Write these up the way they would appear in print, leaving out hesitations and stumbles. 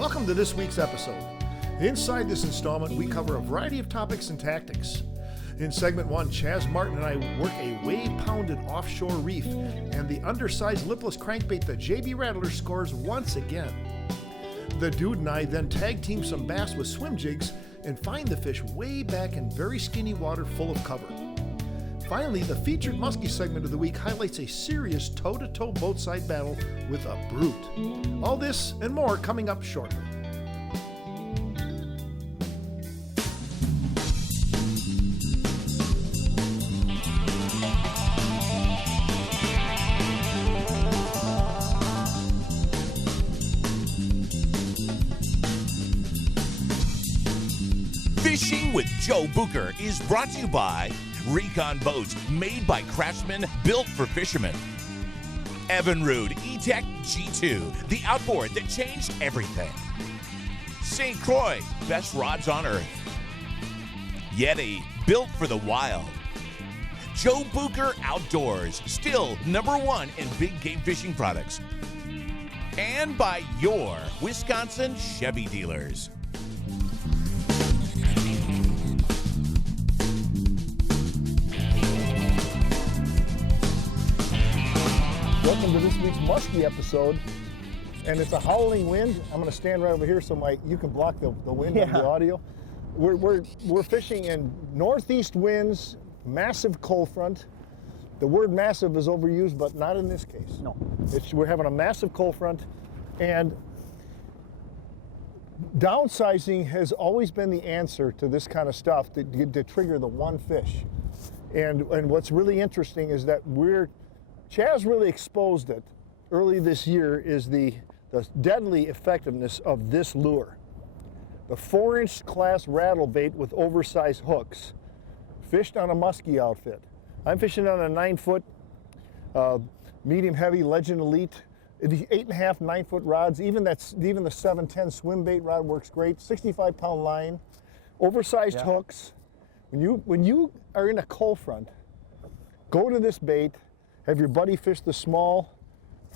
Welcome to this week's episode. Inside this installment, we cover a variety of topics and tactics. In segment 1, Chaz Martin and I work a wave-pounded offshore reef and the undersized lipless crankbait that JB Rattler scores once again. The dude and I then tag team some bass with swim jigs and find the fish way back in very skinny water full of cover. Finally, the featured Musky segment of the week highlights a serious toe-to-toe boatside battle with a brute. All this and more coming up shortly. Fishing with Joe Bucher is brought to you by Recon Boats, made by craftsmen, built for fishermen. Evinrude E-Tech G2, the outboard that changed everything. St. Croix, best rods on earth. Yeti, built for the wild. Joe Bucher Outdoors, still #1 in big game fishing products. And by your Wisconsin Chevy dealers. Welcome to this week's Musky episode, and it's a howling wind. I'm going to stand right over here so you can block the wind of the audio. We're fishing in northeast winds, massive cold front. The word massive is overused, but not in this case. No. We're having a massive cold front, and downsizing has always been the answer to this kind of stuff to trigger the one fish. And what's really interesting is that Chaz really exposed it early this year, is the deadly effectiveness of this lure. The 4-inch class rattle bait with oversized hooks, fished on a Musky outfit. I'm fishing on a 9-foot medium heavy Legend Elite, 8.5, 9-foot rods. Even the 710 swim bait rod works great. 65-pound line, oversized hooks. When you are in a cold front, go to this bait. Have your buddy fish the small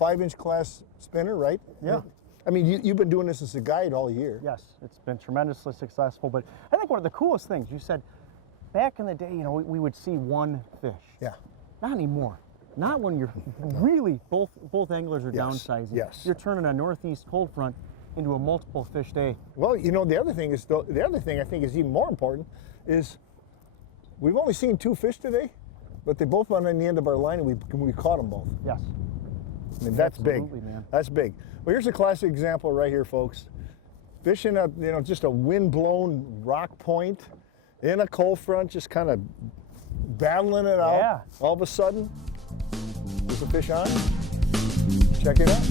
5-inch class spinner, right? Yeah. I mean, you've been doing this as a guide all year. Yes, it's been tremendously successful. But I think one of the coolest things you said, back in the day, we would see one fish. Yeah. Not anymore. Not when you're really both anglers are downsizing. Yes. You're turning a northeast cold front into a multiple fish day. Well, the other thing I think is even more important is we've only seen 2 fish today, but they both went on the end of our line, and we caught them both. Yes. I mean, that's Absolutely, big. Man. That's big. Well, here's a classic example right here, folks. Fishing just a wind-blown rock point in a cold front, just kind of battling it out. Yeah. All of a sudden, there's a fish on. Check it out.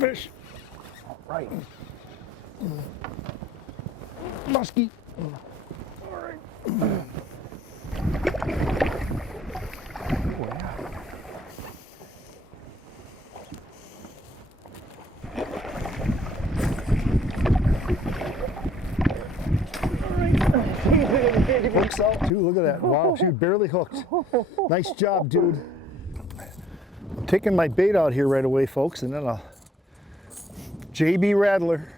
Fish. All right. Musky. All right. All right. Hooks out too, look at that. Wow, she barely hooked. Nice job, dude. I'm taking my bait out here right away, folks, and then I'll JB Rattler,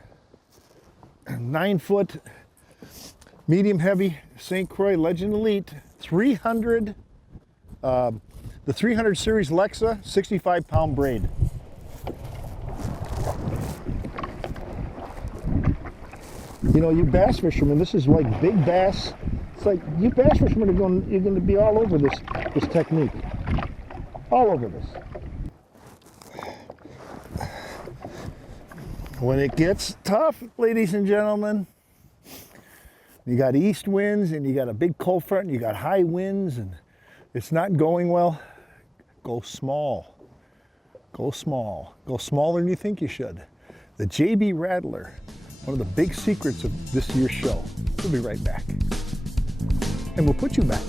9 foot, medium heavy, St. Croix Legend Elite, 300, the 300 series Lexa, 65-pound braid. You know, you bass fishermen, this is like big bass. It's like you bass fishermen you're going to be all over this technique. All over this. When it gets tough, ladies and gentlemen, you got east winds and you got a big cold front and you got high winds and it's not going well, go small. Go small. Go smaller than you think you should. The JB Rattler, one of the big secrets of this year's show. We'll be right back. And we'll put you back.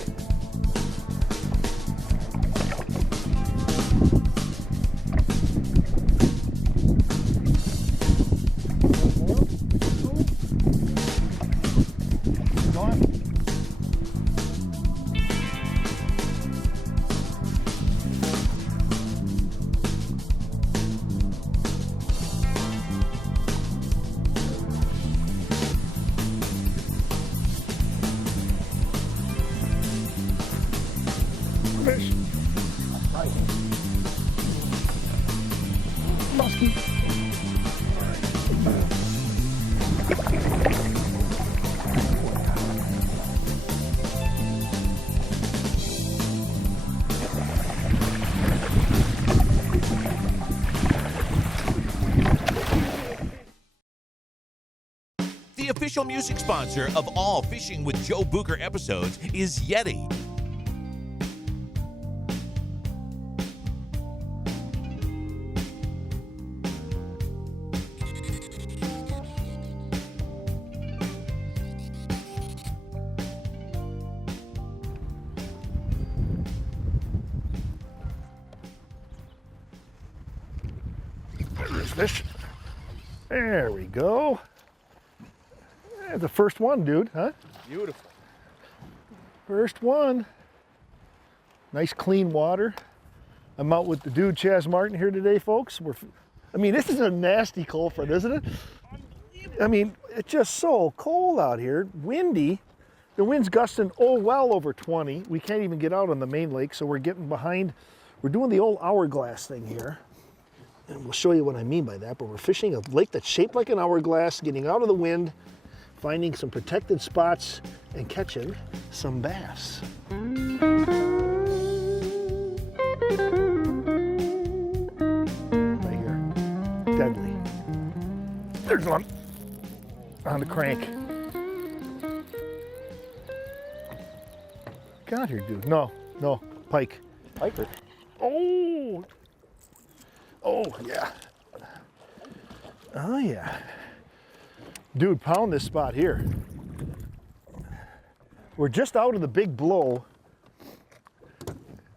Fish. Right. Musky. The official music sponsor of all Fishing with Joe Bucher episodes is Yeti. There's fish. There we go. Yeah, the first one, dude, huh? Beautiful. First one. Nice clean water. I'm out with the dude Chaz Martin here today, folks. I mean, this is a nasty cold front, isn't it? I mean, it's just so cold out here, windy. The wind's gusting, well over 20. We can't even get out on the main lake, so we're getting behind. We're doing the old hourglass thing here. And we'll show you what I mean by that, but we're fishing a lake that's shaped like an hourglass, getting out of the wind, finding some protected spots, and catching some bass. Right here, deadly. There's one on the crank. Got here, dude. No, pike. Piker. Oh, yeah. Oh, yeah. Dude, pound this spot here. We're just out of the big blow.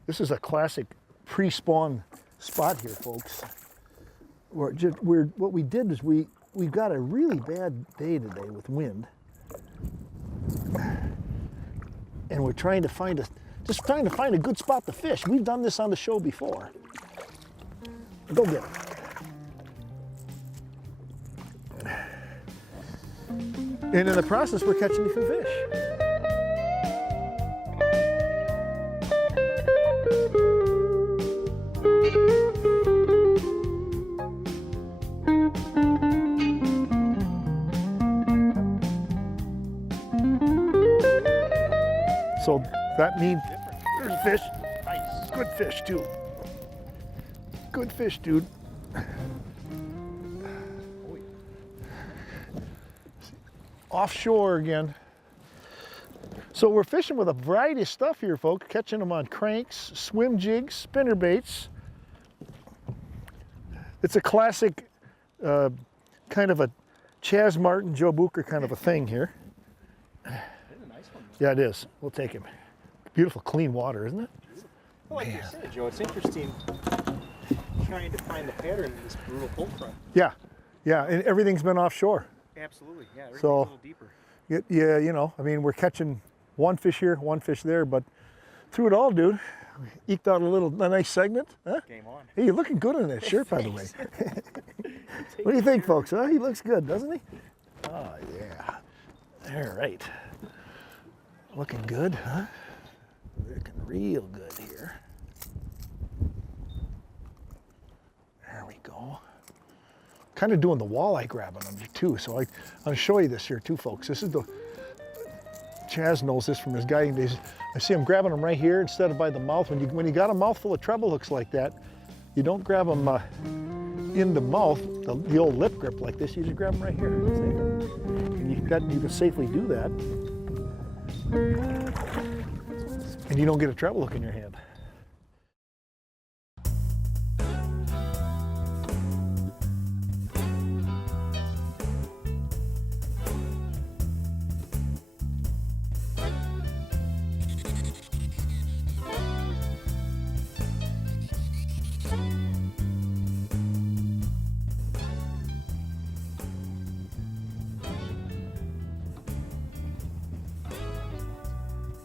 This is a classic pre-spawn spot here, folks. What we did is we've got a really bad day today with wind. And we're trying to find a good spot to fish. We've done this on the show before. Go get it. And in the process, we're catching a few fish. So that means there's fish. Nice. Good fish, too. Good fish, dude. Offshore again. So we're fishing with a variety of stuff here, folks. Catching them on cranks, swim jigs, spinner baits. It's a classic kind of a Chaz Martin, Joe Bucher kind of a thing here. That's a nice one. Yeah, it is. We'll take him. Beautiful, clean water, isn't it? Well, like you said, Joe, it's interesting trying to find the pattern in this brutal cold front. Yeah, and everything's been offshore. Absolutely, yeah. Everything's So, a little deeper. Yeah, you know, I mean, we're catching one fish here, one fish there, but through it all, dude, we eked out a nice segment. Huh? Game on. Hey, you're looking good in that shirt, by the way. What do you think, folks? Huh? He looks good, doesn't he? Oh, yeah. All right. Looking good, huh? Looking real good here. There we go. Kind of doing the walleye grabbing them too. So I'm gonna show you this here too, folks. This is Chaz knows this from his guiding days. I see him grabbing them right here instead of by the mouth. When you got a mouthful of treble hooks like that, you don't grab them in the mouth, the old lip grip like this. You just grab them right here. See? And you can safely do that. And you don't get a treble hook in your hand.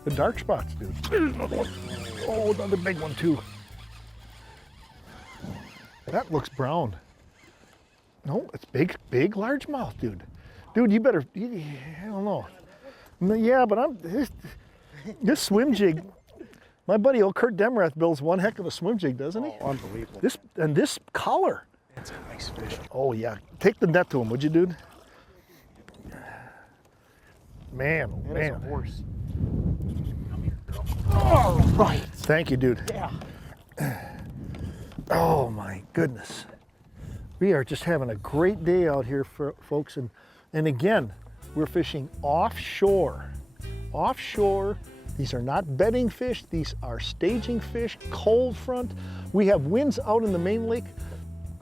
The dark spots, dude. There's another one. Oh, another big one too. That looks brown. No, it's big largemouth, dude. Dude, you better, I don't know. Yeah, but this swim jig, my buddy old Kurt Demrath builds one heck of a swim jig, doesn't he? Oh, unbelievable. This color. That's a nice fish. Oh yeah, take the net to him, would you, dude? Man, oh That is man. a horse. All right. Thank you, dude. Yeah. Oh my goodness. We are just having a great day out here, folks. And again, we're fishing offshore. Offshore. These are not bedding fish. These are staging fish, cold front. We have winds out in the main lake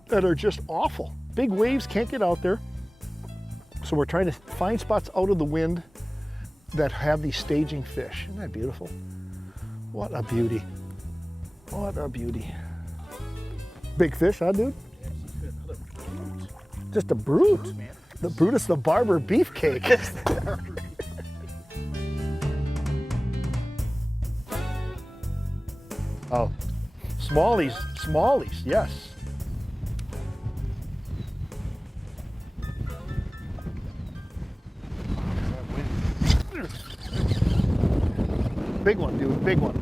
that are just awful. Big waves, can't get out there. So we're trying to find spots out of the wind that have these staging fish. Isn't that beautiful? What a beauty. What a beauty. Big fish, huh, dude? Just a brute. The Brutus the Barber beefcake. Oh, smallies, yes. Big one, dude, big one.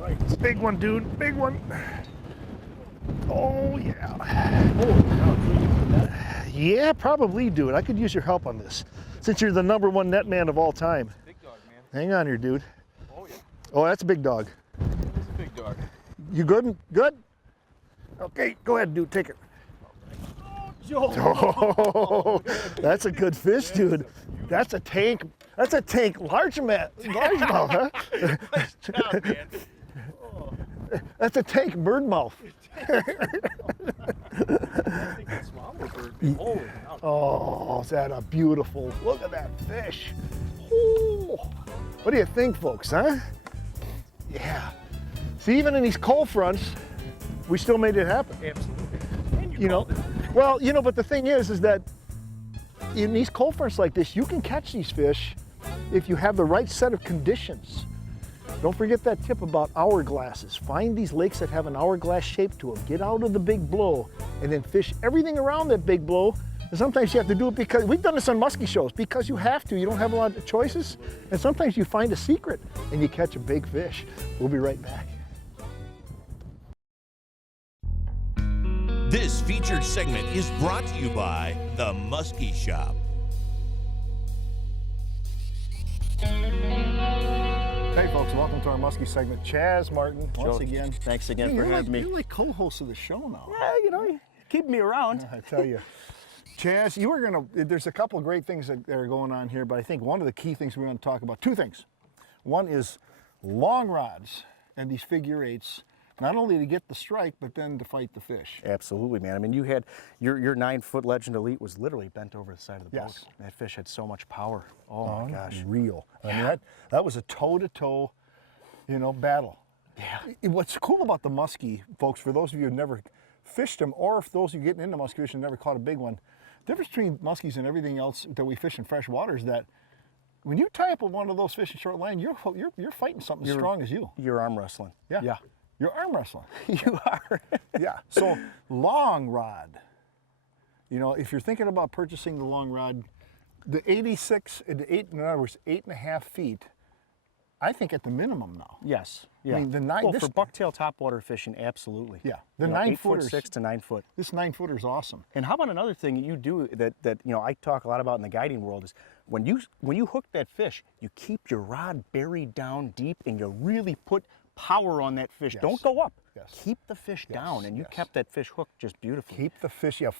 Right. Big one, dude, big one. Oh, yeah. Oh, yeah, probably, dude. I could use your help on this, since you're the #1 net man of all time. Big dog, man. Hang on here, dude. Oh, yeah. Oh, that's a big dog. That's a big dog. You good? Good? Okay, go ahead, dude, take it. Oh, that's a good fish, dude. That's a tank largemouth, huh? Nice job, man. That's a tank birdmouth. I think it's smaller bird. Holy cow. Oh, is that a beautiful, look at that fish. Ooh. What do you think, folks, huh? Yeah. See, even in these cold fronts, we still made it happen. Absolutely. And You know, well, you know, but the thing is that in these cold fronts like this, you can catch these fish if you have the right set of conditions. Don't forget that tip about hourglasses. Find these lakes that have an hourglass shape to them. Get out of the big blow and then fish everything around that big blow. And sometimes you have to do it because, we've done this on musky shows, because you have to. You don't have a lot of choices. And sometimes you find a secret and you catch a big fish. We'll be right back. This featured segment is brought to you by the Musky Shop. Hey folks, welcome to our musky segment. Chaz Martin, once again. Thanks again for having me. You're like co-host of the show now. Yeah, you know, keep me around. I tell you. Chaz, there's a couple of great things that are going on here, but I think one of the key things we're going to talk about, two things. One is long rods and these figure eights, not only to get the strike, but then to fight the fish. Absolutely, man. I mean, you had your 9-foot Legend Elite was literally bent over the side of the Yes. boat. That fish had so much power. Oh my gosh. Real. I mean, that was a toe-to-toe, battle. Yeah. What's cool about the muskie, folks, for those of you who've never fished them, or if those of you getting into muskie fishing and never caught a big one, difference between muskies and everything else that we fish in fresh water is that when you tie up with one of those fish in short line, you're fighting something strong as you. You're arm wrestling. Yeah. Yeah. You're arm wrestling. You are. Yeah. So long rod. You know, if you're thinking about purchasing the long rod, the 86, in other words, 8.5 feet, I think at the minimum now. Yes. Yeah. I mean, the nine. Well, this, for bucktail topwater fishing, absolutely. Yeah. The You know, 9 footers. 8'6" to 9 foot. This 9 footer is awesome. And how about another thing you do that you know I talk a lot about in the guiding world is when you hook that fish, you keep your rod buried down deep and you really put power on that fish. Yes. Don't go up. Yes. Keep the fish down, and you yes. kept that fish hooked just beautifully. Keep the fish. Yeah.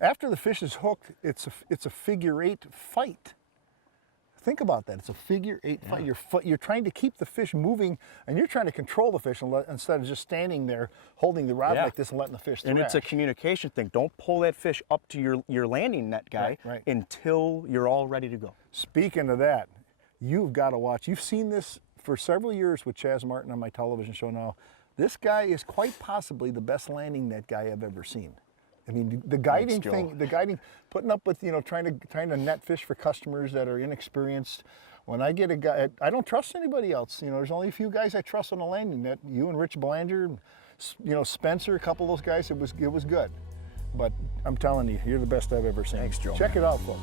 After the fish is hooked, it's a figure 8 fight. Think about that. It's a figure 8 fight. You're trying to keep the fish moving, and you're trying to control the fish instead of just standing there holding the rod like this and letting the fish thrash. And it's a communication thing. Don't pull that fish up to your landing net, guy, Right. until you're all ready to go. Speaking of that, you've got to watch. You've seen this for several years with Chaz Martin on my television show now. This guy is quite possibly the best landing net guy I've ever seen. I mean, the guiding Thanks, putting up with, you know, trying to net fish for customers that are inexperienced. When I get a guy, I don't trust anybody else. You know, there's only a few guys I trust on the landing net. You and Rich Blander, you know, Spencer, a couple of those guys. It was good. But I'm telling you, you're the best I've ever seen. Thanks, Joe. Check it out, folks.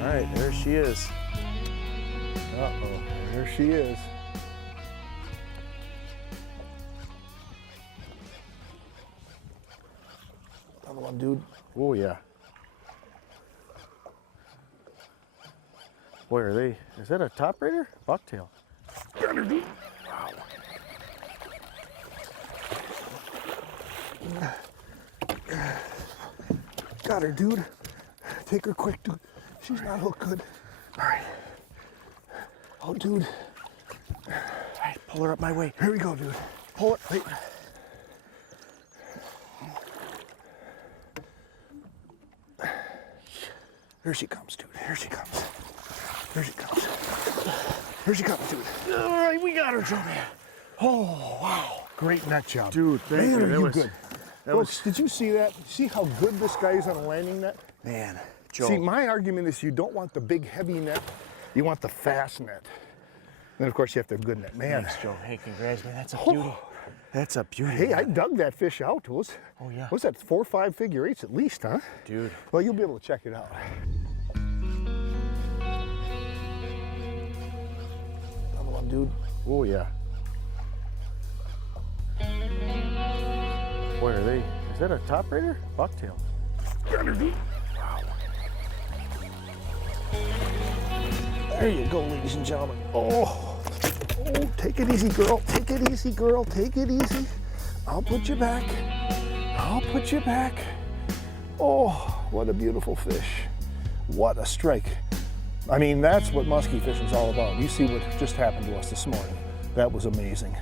All right, there she is. Uh-oh, there she is. Another one, dude. Oh yeah. Boy, are they? Is that a top raider? Bucktail. Got her, dude. Take her quick, dude. She's not hooked good. All right. Oh, dude. All right, pull her up my way. Here we go, dude. Pull it. Wait. Here she comes, dude. Here she comes. Here she comes. Here she comes, dude. All right, we got her, Joe, man. Oh, wow. Great net job. Dude, thank Man, you. are That you was good. Folks, did you see that? See how good this guy is on a landing net? Man, Joe. See, my argument is you don't want the big, heavy net. You want the fast net. Then, of course, you have to have good net. Man. Thanks, Joe. Hey, congrats, man. That's a beauty. That's a beauty. Hey, I man. dug that fish out. Oh, yeah. What's that, 4 or 5 figure 8s at least, huh? Dude. Well, you'll be able to check it out. Another one, dude. Oh yeah. Boy, are they? Is that a top raider? Bucktail. There you go, ladies and gentlemen. Oh, take it easy, girl. Take it easy, girl. Take it easy. I'll put you back. I'll put you back. Oh, what a beautiful fish. What a strike. I mean, that's what musky fishing's all about. You see what just happened to us this morning. That was amazing.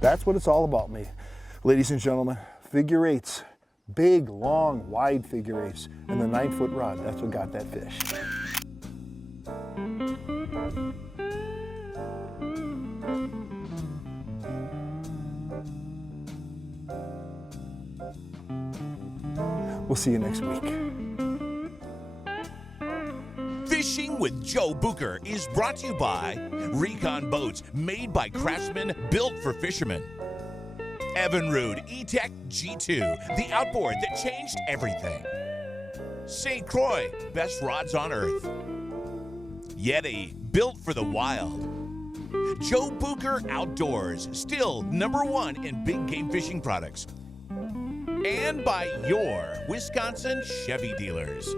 That's what it's all about, me. Ladies and gentlemen, figure 8s. Big, long, wide figure 8s. And the 9-foot rod, that's what got that fish. We'll see you next week. Fishing with Joe Bucher is brought to you by Recon Boats, made by craftsmen, built for fishermen. Evinrude E-Tech G2, the outboard that changed everything. St. Croix, best rods on earth. Yeti, built for the wild. Joe Bucher Outdoors, still #1 in big game fishing products. And by your Wisconsin Chevy dealers.